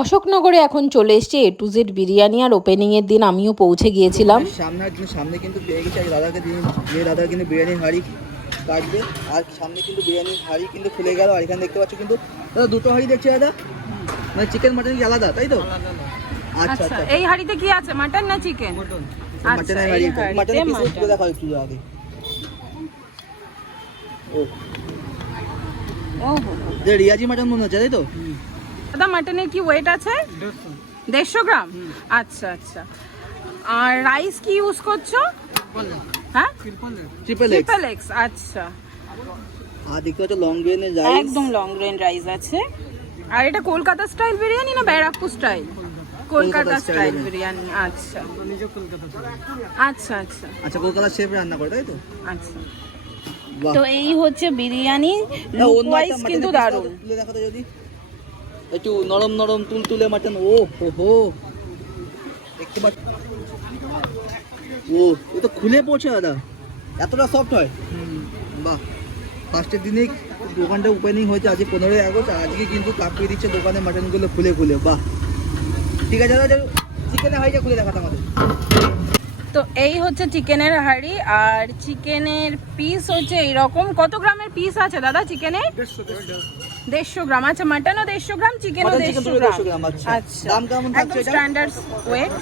অশোকনগরে এখন চলে এসেছে এ টু জেড বিরিয়ানি আর ওপেনিংয়ের দিন আমিও পৌঁছে গিয়েছিলাম। সামনে কিন্তু পেয়ে গেছে দাদাকে দিয়ে দাদা কিন্তু বিরিয়ানির হাঁড়ি কাটবে আর সামনে কিন্তু বিরিয়ানির হাঁড়ি কিন্তু খুলে গেল। আর এখানে দেখতে পাচ্ছ কিন্তু দাদা দুটো হাঁড়ি দেখছি দাদা, মানে চিকেন মাটন কি আলাদা তাই তো? আচ্ছা আচ্ছা, এই হাঁড়িতে কি আছে, মাটন না চিকেন? মাটনের হাঁড়ি, মাটনের পিস একটু দেখা একটু আগে। ও রিয়াজি মাটন মনে হচ্ছে তাই তো? দাদা মাটনের কি ওয়েট আছে? 150 গ্রাম। আচ্ছা আচ্ছা, আর রাইস কি ইউজ করছো? হ্যাঁ, ট্রিপল এক্স। আচ্ছা, আর দেখতে পাচ্ছ লং গ্রেনের রাইস, একদম লং গ্রেন রাইস আছে। আর এটা কলকাতা স্টাইল বিরিয়ানি না ব্যারাকপুর স্টাইল? কলকাতা স্টাইল বিরিয়ানি। আচ্ছা আচ্ছা আচ্ছা আচ্ছা, কলকাতা শেফ রান্না করে তাই তো? আচ্ছা, তো এই হচ্ছে বিরিয়ানি, লুক ওয়াইজ কিন্তু দারুণ। তুলে দেখাতে যদি একটু নরম নরম তুলতুলে মাটন। ও হো হো, দেখতে পাচ্ছ? ও এ তো খুলে পড়ছে দাদা, এতটা সফট হয়। বাহ, ফার্স্টের দিনেই দোকানটা ওপেনিং হয়েছে আজকে 15ই আগস্ট, আজকে কিন্তু কাঁপিয়ে দিচ্ছে দোকানে মাটনগুলো খুলে খুলে। বাহ, ঠিক আছে দাদা, চিকেনের হাঁড়িটা খুলে দেখাতে আমাদের। তো এই হচ্ছে চিকেনের হাঁড়ি, আর চিকেনের পিস হচ্ছে এইরকম। কত গ্রামের পিস আছে দাদা চিকেনের? 150 গ্রাম। আচ্ছা, মাটনও 150 গ্রাম, চিকেনও 150 গ্রাম। আচ্ছা, দাম কেমন থাকছে এটা? স্ট্যান্ডার্ড ওয়েট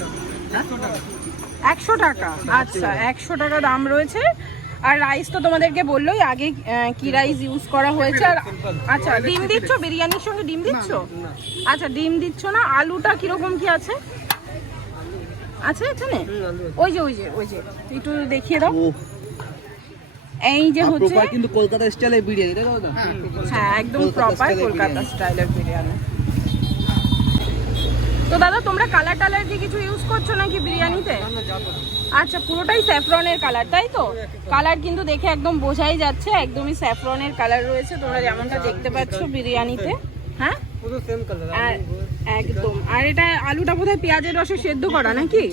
100 টাকা। আচ্ছা, 100 টাকা দাম রয়েছে। আর রাইস তো তোমাদেরকে বললোই আগে কি রাইস ইউজ করা হয়েছে। আর আচ্ছা, ডিম দিচ্ছ বিরিয়ানির সঙ্গে? ডিম দিচ্ছ? আচ্ছা, ডিম দিচ্ছ না। আলুটা কিরকম কি আছে? আছে এখানে? ওই যে ওই যে ওই যে একটু দেখিয়ে দাও। এই যে হচ্ছে কিন্তু কলকাতা স্টাইলের বিরিয়ানি তাই তো? হ্যাঁ, একদম প্রপার কলকাতা স্টাইলের বিরিয়ানি। তো দাদা তোমরা কালার টালার কি কিছু ইউজ করছো নাকি বিরিয়ানিতে? আচ্ছা, পুরোটাই স্যাফরনের কালার তাই তো? কালার কিন্তু দেখে একদম বোঝাই যাচ্ছে, একদমই স্যাফরনের কালার রয়েছে তোমরা যেমনটা দেখতে পাচ্ছ বিরিয়ানিতে। হ্যাঁ, একদম। আর এটা আলুটা বোধহয় পেঁয়াজের রসে সেদ্ধ করা নাকি?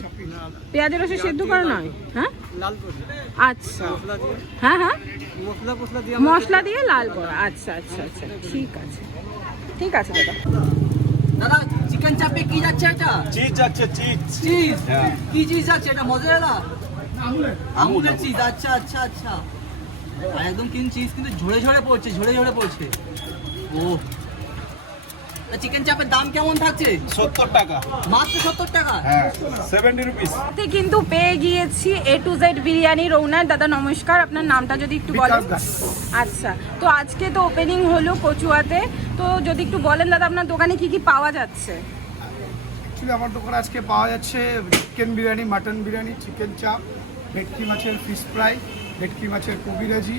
পেঁয়াজের রসে সেদ্ধ করা নয়? হ্যাঁ, আচ্ছা, হ্যাঁ হ্যাঁ, মশলা দিয়ে লাল করা। আচ্ছা আচ্ছা আচ্ছা, ঠিক আছে ঠিক আছে দাদা। দাদা চিকেন চাপে কি যাচ্ছে এটা? চিজ যাচ্ছে, চিজ। চিজ? কি চিজ যাচ্ছে এটা? মজরেলা? আমুলের চিজ। আচ্ছা আচ্ছা আচ্ছা, আর একদম কিন্তু চিজ কিন্তু ঝরে ঝরে পড়ছে, ঝরে ঝরে পড়ছে। ও, চিকেন চাপের দাম কেমন থাকছে? 70 টাকা মাত্র 70 টাকা? হ্যাঁ, 70 রুপিস। কিন্তু পেয়ে গিয়েছি এ টু জেড বিরিয়ানির ওনার। দাদা নমস্কার, আপনার নামটা যদি একটু বলেন। আচ্ছা, তো আজকে তো ওপেনিং হলো কচুয়াতে, তো যদি একটু বলেন দাদা আপনার দোকানে কি কি পাওয়া যাচ্ছে? অ্যাকচুয়ালি আমার দোকানে আজকে পাওয়া যাচ্ছে chicken biryani, mutton biryani, chicken চাপ, ভেটকি মাছের ফিশ ফ্রাই, ভেটকি মাছের কবিরাজি,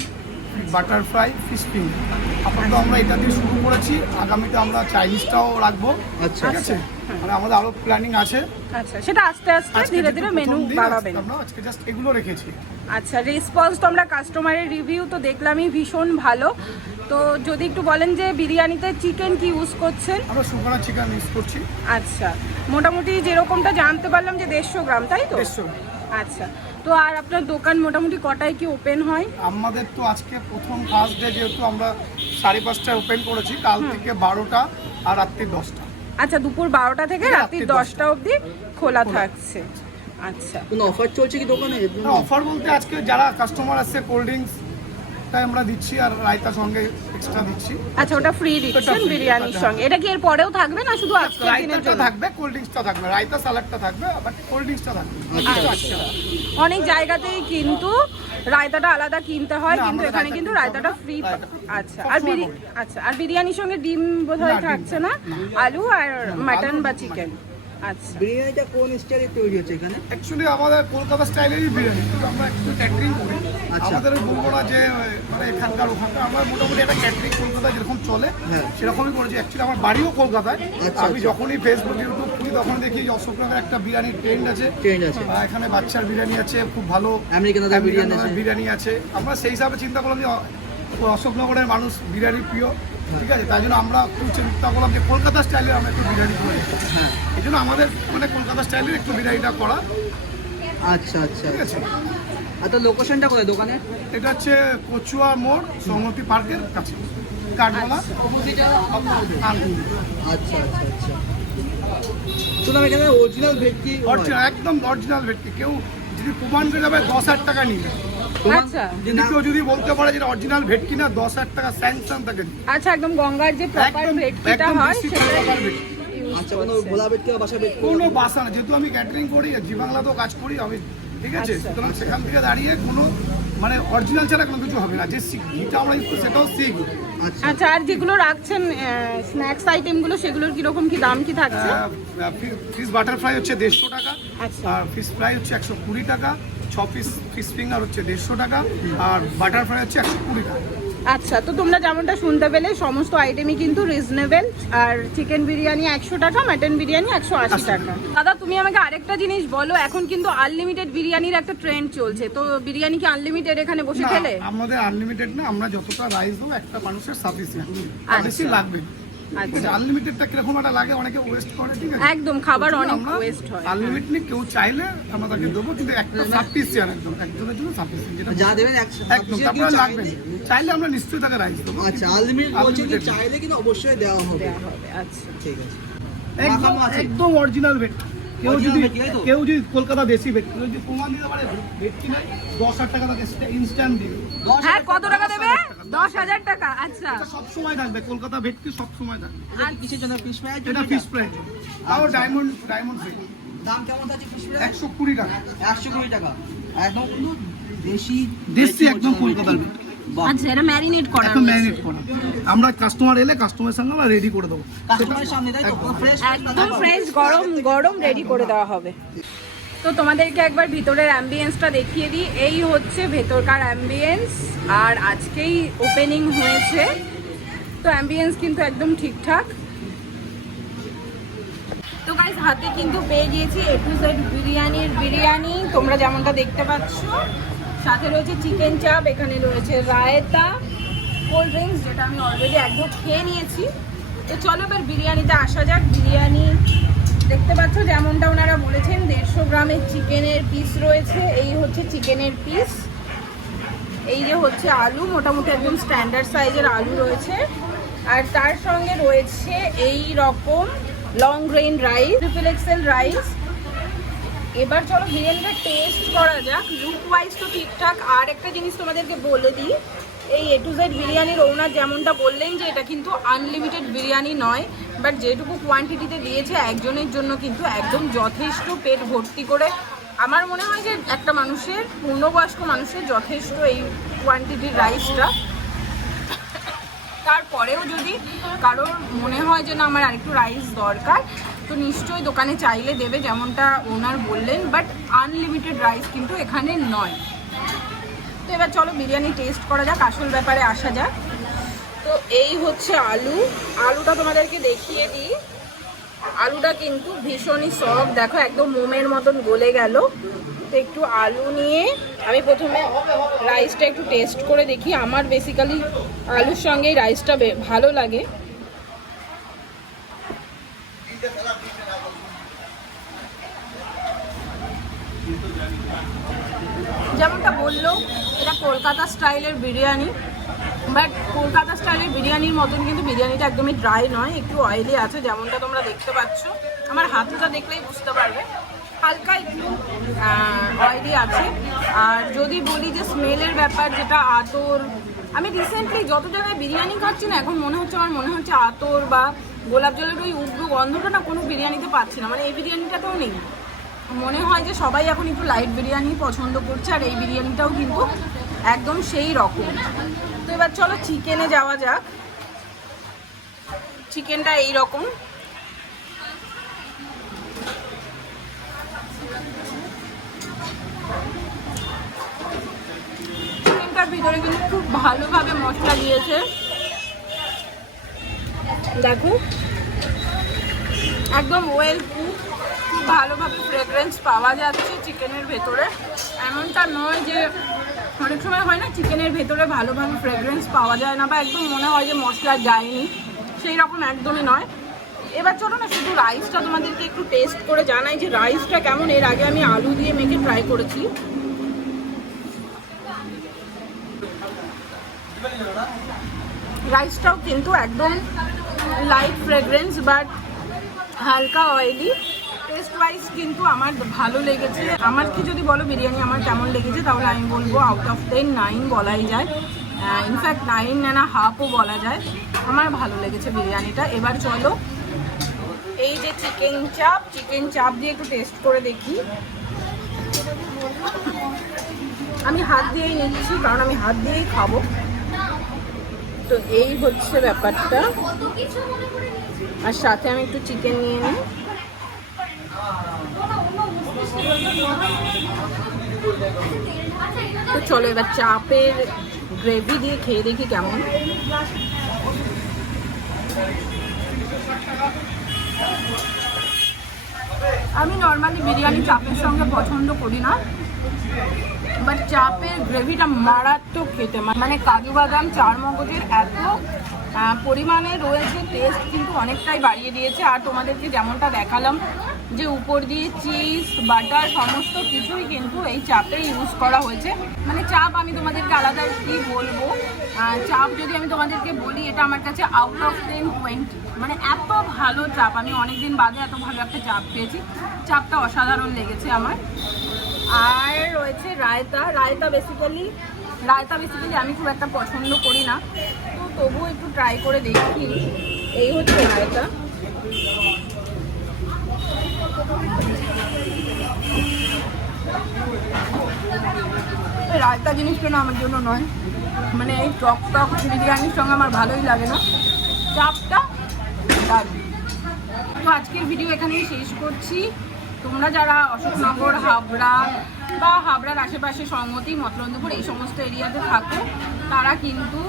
বাটার ফ্রাই, ফিশ ফিঙ্গার। আপাতত আমরা এটা দিয়ে শুরু করেছি, আগামীতে আমরা চাইনিজটাও রাখবো। আচ্ছা, ঠিক আছে, মানে আমাদের আরও প্ল্যানিং আছে। আচ্ছা, সেটা আস্তে আস্তে ধীরে ধীরে মেনু বাড়াবেন। আমরা আজকে জাস্ট এগুলো রেখেছি। আচ্ছা, রেসপন্স তো আমরা কাস্টমারের রিভিউ তো দেখলামই ভীষণ ভালো। তো যদি একটু বলেন যে বিরিয়ানিতে চিকেন কি ইউজ করছেন? আমরা সুগানা চিকেন ইউজ করছি। আচ্ছা, মোটামুটি যেরকমটা জানতে পারলাম যে 150 গ্রাম তাই তো? 150। আচ্ছা, তো আর আপনার দোকান মোটামুটি কটায় কি ওপেন হয়? আমাদের তো আজকে প্রথম ফার্স্ট ডে, যেহেতু আমরা 5:30টায় ওপেন করেছি, কাল থেকে 12টা আর রাত্রি 10টা। আচ্ছা, দুপুর 12টা থেকে রাত্রি 10টা অবধি খোলা থাকছে। আচ্ছা, কোনো অফার চলছে কি দোকানে? অফার বলতে আজকে যারা কাস্টমার আসছে কোল্ড ড্রিঙ্কস তাই আমরা দিচ্ছি, আর রায়তা সঙ্গে এক্সট্রা দিচ্ছি। আচ্ছা, ওটা ফ্রি দিচ্ছেন বিরিয়ানির সঙ্গে। এটা কি এর পরেও থাকবে না শুধু আজকের দিনের রায়তাটা জন্য? থাকবে, কোল্ড ড্রিঙ্কসটা থাকবে, রায়তা স্যালাডটা থাকবে, বাট কোল্ড ড্রিঙ্কসটা থাকবে। আচ্ছা, অনেক জায়গাতেই কিন্তু রায়তাটা আলাদা কিনতে হয়, কিন্তু এখানে কিন্তু রায়তাটা ফ্রি। আচ্ছা, আর বিরিয়ানির সঙ্গে ডিম বোধহয় থাকছে না, আলু আর মাটন বা চিকেন। আচ্ছা, বিরিয়ানিটা কোন স্টাইলে তৈরি হচ্ছে এখানে? অ্যাকচুয়ালি আমাদের কলকাতা স্টাইলেরই বিরিয়ানি, কিন্তু আমরা একটু ক্যাটারিং করি। আমাদের বলবো না যে মানে এখানকার ওখানকার, আমরা মোটামুটি একটা ক্যাটারিং কলকাতায় যেরকম চলে সেরকমই করেছি। অ্যাকচুয়ালি আমার বাড়িও কলকাতায়। আমি যখনই ফেসবুক ইউটিউব খুলি তখন দেখি অশোকনগরের একটা বিরিয়ানির ট্রেন্ড আছে। এখানে বাচ্চার বিরিয়ানি আছে, খুব ভালো আমেরিকান বিরিয়ানি আছে। আমরা সেই হিসাবে চিন্তা করলাম যে অশোকনগরের মানুষ বিরিয়ানি প্রিয়, ঠিক আছে, তাই জন্য আমরা একটু চিন্তা করলাম যে কলকাতা স্টাইলে আমরা একটু বিরিয়ানি করি। এই জন্য আমাদের মানে কলকাতা স্টাইলের একটু বিরিয়ানিটা করা। আচ্ছা আচ্ছা, ঠিক আছে। আচ্ছা, লোকেশনটা কোথায় দোকানে? এটা হচ্ছে কচুয়া মোড়, সংহতি পার্কের কাছে, কাঠগোলা। আচ্ছা আচ্ছা আচ্ছা, শুনলাম এখানে অরিজিনাল ভেটকি অরিজিনাল একদম অরিজিনাল ভেটকি। কেউ যদি প্রমাণ করে যাবে 10,000 টাকা নিয়ে, আচ্ছা যদি কেউ যদি বলতে পারে যে অরিজিনাল ভেটকি না 10,000 টাকা স্যাংশন থাকে। আচ্ছা, একদম গঙ্গার যে প্রপার একদম ভেটকিটা একদম হয় দেশি সেটা proper ভেটকি। আচ্ছা, কোনো ভোলা ভেটকি বা বাসা ভেটকি? কোনো বাসা না, যেহেতু আমি ক্যাটারিং করি, জি বাংলাতেও কাজ করি আমি, ঠিক আছে? আচ্ছা। সুতরাং সেখান থেকে দাঁড়িয়ে কোনো মানে অরিজিনাল ছাড়া কোনো কিছু হবে না। যে ঘিটা আমরা ইউজ করি সেটাও সেই ঘি। আচ্ছা, আচ্ছা, আর যেগুলো রাখছেন স্ন্যাক্স আইটেমগুলো সেগুলোর কিরকম কি দাম কি থাকছে? ফিশ বাটারফ্লাই হচ্ছে 150 টাকা, আচ্ছা। আর ফিশ ফ্রাই হচ্ছে 120 টাকা, 6 পিস ফিশ ফিঙ্গার হচ্ছে 150 টাকা, আর বাটারফ্রাই হচ্ছে 120 টাকা। আচ্ছা, তো তোমরা যেমনটা শুনতে পেলে সমস্ত আইটেমই কিন্তু রিজনেবল। আর চিকেন বিরিয়ানি 100 টাকা, মাটন বিরিয়ানি 180 টাকা। দাদা, তুমি আমাকে আরেকটা জিনিস বলো, এখন কিন্তু আনলিমিটেড বিরিয়ানির একটা ট্রেন্ড চলছে, তো বিরিয়ানি কি আনলিমিটেড এখানে বসে না, খেলে? আমাদের আনলিমিটেড না, আমরা যতটা রাইস দেবো একটা মানুষের সাফিসিয়েন্ট, বেশি আচ্ছা। লাগবে। আচ্ছা, আনলিমিটেডটা কিরকম একটা লাগে, অনেকে ওয়েস্ট করে, ঠিক আছে? একদম খাবার অনেক ওয়েস্ট হয়। আনলিমিটেড নেই, কেউ চাইলে আমরা তাকে দেবো, কিন্তু একটা সাফিসিয়েন্ট একদম একজনের জন্য সাফিসিয়েন্ট, যেটা যা দেবেন একদম। তারপরে লাগবে না। চাইলে আমরা নিশ্চয়ই তাকে রাইস দেবো। আচ্ছা, আনলিমিটেড বলছে কি, Unlimited। চাইলে কিন্তু অবশ্যই দেওয়া হবে। দেওয়া হবে, আচ্ছা। ঠিক আছে। একদম মাখানো আছে? একদম অরিজিনাল ভেটকি। কেউ Original যদি ভেটকি, তাই তো? কেউ যদি কলকাতা দেশি ভেটকি যদি প্রমাণ দিতে পারে ভেটকি নাই, 10,000 টাকা তাকে ইনস্ট্যান্ট দিবে। হ্যাঁ, কত টাকা দেবে? 10,000 টাকা। আচ্ছা, এটা সবসময় থাকবে, কলকাতা ভেটকি সবসময় থাকবে। এটা কি কিসের জন্য? Fish fry? এটা ফিশ ফ্রাই, তাও ডায়মন্ড ফিশ। দাম কেমন আছে ফিশ ফ্রাই? 120 টাকা। 120 টাকা। একদম কিন্তু দেশি দেশি একদম কলকাতার ভেটকি। বাহ। আচ্ছা, এটা ম্যারিনেট করা একদম রয়েছে। ম্যারিনেট করা। আমরা কাস্টমার এলে কাস্টমারের সঙ্গে আমরা রেডি করে দেবো। কাস্টমারের সামনে, তাই তো? ফ্রেশ একদম ফ্রেশ গরম গরম রেডি করে দেওয়া হবে। তো তোমাদেরকে একবার ভিতরের অ্যাম্বিয়েন্সটা দেখিয়ে দিই। এই হচ্ছে ভেতরকার অ্যাম্বিয়েন্স, আর আজকেই ওপেনিং হয়েছে, তো অ্যাম্বিয়েন্স কিন্তু একদম ঠিকঠাক। তো গাইস, হাতে কিন্তু পেয়ে গিয়েছি A to Z বিরিয়ানি, তোমরা যেমনটা দেখতে পাচ্ছ। সাথে রয়েছে চিকেন চাপ, এখানে রয়েছে রায়তা, কোল্ড ড্রিঙ্কস, যেটা আমি অলরেডি একদম খেয়ে নিয়েছি। তো চলো এবার বিরিয়ানিতে আসা যাক। বিরিয়ানি দেখতে পাচ্ছ যেমনটা ওনারা বলেছেন, 150 গ্রামের চিকেনের পিস রয়েছে। এই হচ্ছে চিকেনের পিস। এই যে হচ্ছে আলু, মোটামুটি একদম স্ট্যান্ডার্ড সাইজের আলু রয়েছে। আর তার সঙ্গে রয়েছে এই রকম long grain rice, triple Excel rice. এবার চলো বিরিয়ানিটা টেস্ট করা যাক। লুক ওয়াইজ তো ঠিকঠাক। আর একটা জিনিস তোমাদেরকে বলে দিই, এই A to Z বিরিয়ানির ওনার যেমনটা বললেন যে এটা কিন্তু আনলিমিটেড বিরিয়ানি নয়, বাট যেটুকু কোয়ান্টিটিতে দিয়েছে একজনের জন্য কিন্তু একদম যথেষ্ট, পেট ভর্তি করে। আমার মনে হয় যে একটা মানুষের, পূর্ণবয়স্ক মানুষের যথেষ্ট এই কোয়ান্টিটির রাইসটা। তারপরেও যদি কারোর মনে হয় যে না আমার আরেকটু রাইস দরকার, তো নিশ্চয়ই দোকানে চাইলে দেবে, যেমনটা ওনার বললেন, বাট আনলিমিটেড রাইস কিন্তু এখানে নয়। তো এবার চলো বিরিয়ানি টেস্ট করা যাক, আসল ব্যাপারে আসা যাক। তো এই হচ্ছে আলুটা তোমাদেরকে দেখিয়ে দিই। আলুটা কিন্তু ভীষণই সফট, দেখো একদম মোমের মতন গলে গেল। তো একটু আলু নিয়ে আমি প্রথমে রাইসটা একটু টেস্ট করে দেখি। আমার বেসিক্যালি আলুর সঙ্গেই রাইসটা ভালো লাগে। যেমনটা বললো, এটা কলকাতা স্টাইলের বিরিয়ানি, বাট কলকাতা স্টাইলের বিরিয়ানির মতন কিন্তু বিরিয়ানিটা একদমই ড্রাই নয়, একটু অয়েলি আছে, যেমনটা তোমরা দেখতে পাচ্ছ। আমার হাতটা দেখলেই বুঝতে পারবে হালকা একটু অয়েলি আছে। আর যদি বলি যে স্মেলের ব্যাপার, যেটা আতর, আমি রিসেন্টলি যত জায়গায় বিরিয়ানি খাচ্ছি না, এখন মনে হচ্ছে আতর বা গোলাপ জলের ওই উগ্র গন্ধটা না কোনো বিরিয়ানিতে পাচ্ছি না, মানে এই বিরিয়ানিটাতেও নেই। মনে হয় যে সবাই এখন একটু লাইট বিরিয়ানি পছন্দ করছে, আর এই বিরিয়ানিটাও কিন্তু একদম সেই রকম। তো এবার চলো চিকেনে যাওয়া যাক। চিকেনটা এই রকম, চিকেনটার ভিতরে কিন্তু খুব ভালোভাবে মশলা দিয়েছে, দেখো একদম ওয়েল কুক, খুব ভালোভাবে ফ্রেগ্রেন্স পাওয়া যাচ্ছে চিকেনের ভেতরে। এমনটা নয় যে অনেক সময় হয় না চিকেনের ভেতরে ভালোভাবে ফ্রেগ্রেন্স পাওয়া যায় না, বা একদম মনে হয় যে মশলা যায়নি, সেই রকম একদমই নয়। এবার চলো না শুধু রাইসটা তোমাদেরকে একটু টেস্ট করে জানাই যে রাইসটা কেমন। এর আগে আমি আলু দিয়ে মেখে ট্রাই করেছি। রাইসটাও কিন্তু একদম লাইট ফ্রেগ্রেন্স, বাট হালকা অয়েলি। টেস্ট ওয়াইজ কিন্তু আমার ভালো লেগেছে। আমাকে যদি বলো বিরিয়ানি আমার কেমন লেগেছে, তাহলে আমি বলবো আউট অফ 10 9 বলাই যায়, ইনফ্যাক্ট 9.5ও বলা যায়। আমার ভালো লেগেছে বিরিয়ানিটা। এবার চলো এই যে চিকেন চাপ দিয়ে একটু টেস্ট করে দেখি। আমি হাত দিয়েই নিচ্ছি, কারণ আমি হাত দিয়েই খাবো। তো এই হচ্ছে ব্যাপারটা, আর সাথে আমি একটু চিকেন নিয়ে নিই। তো চলো এবার চাপের গ্রেভি দিয়ে খেয়ে দেখি কেমন। আমি নর্মালি বিরিয়ানি চাপের সঙ্গে পছন্দ করি না, বাট চাপের গ্রেভিটা মারাত্মক খেতে, মানে কাজু বাদাম চার মগজের এত পরিমাণে রয়েছে, টেস্ট কিন্তু অনেকটাই বাড়িয়ে দিয়েছে। আর তোমাদেরকে যেমনটা দেখালাম যে উপর দিয়ে চিজ বাটার সমস্ত কিছুই কিন্তু এই চাপে ইউজ করা হয়েছে। মানে চাপ আমি তোমাদেরকে আলাদা কি বলবো, চাপ যদি আমি তোমাদেরকে বলি, এটা আমার কাছে আউট অফ 10 20, মানে এত ভালো চাপ। আমি অনেকদিন বাদে এত ভালো একটা চাপ পেয়েছি, চাপটা অসাধারণ লেগেছে আমার। আর রয়েছে রায়তা বেসিক্যালি আমি খুব একটা পছন্দ করি না, তো তবুও একটু ট্রাই করে দেখি। এই হচ্ছে রায়তা। রায়তা জিনিসটা না আমার জন্য নয়, মানে এই টক বিরিয়ানির সঙ্গে আমার ভালোই লাগে না। চাপটা দারুণ। তো আজকের ভিডিও এখানেই শেষ করছি। তোমরা যারা অশোকনগর, হাবড়া বা হাবড়ার আশেপাশে সংহতি, মতলন্দপুর এই সমস্ত এরিয়াতে থাকো, তারা কিন্তু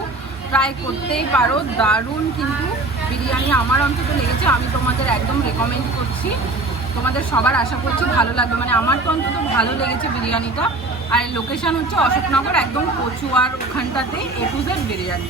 ট্রাই করতেই পারো। দারুণ কিন্তু বিরিয়ানি আমার অন্তত লেগেছে, আমি তোমাদের একদম রেকমেন্ড করছি। তোমাদের সবার আশা করছি ভালো লাগবে, মানে আমার তো অন্তত ভালো লেগেছে বিরিয়ানিটা। আর লোকেশন হচ্ছে অশোকনগর, একদম কচুয়ার ওখানটাতে A to Z বিরিয়ানি।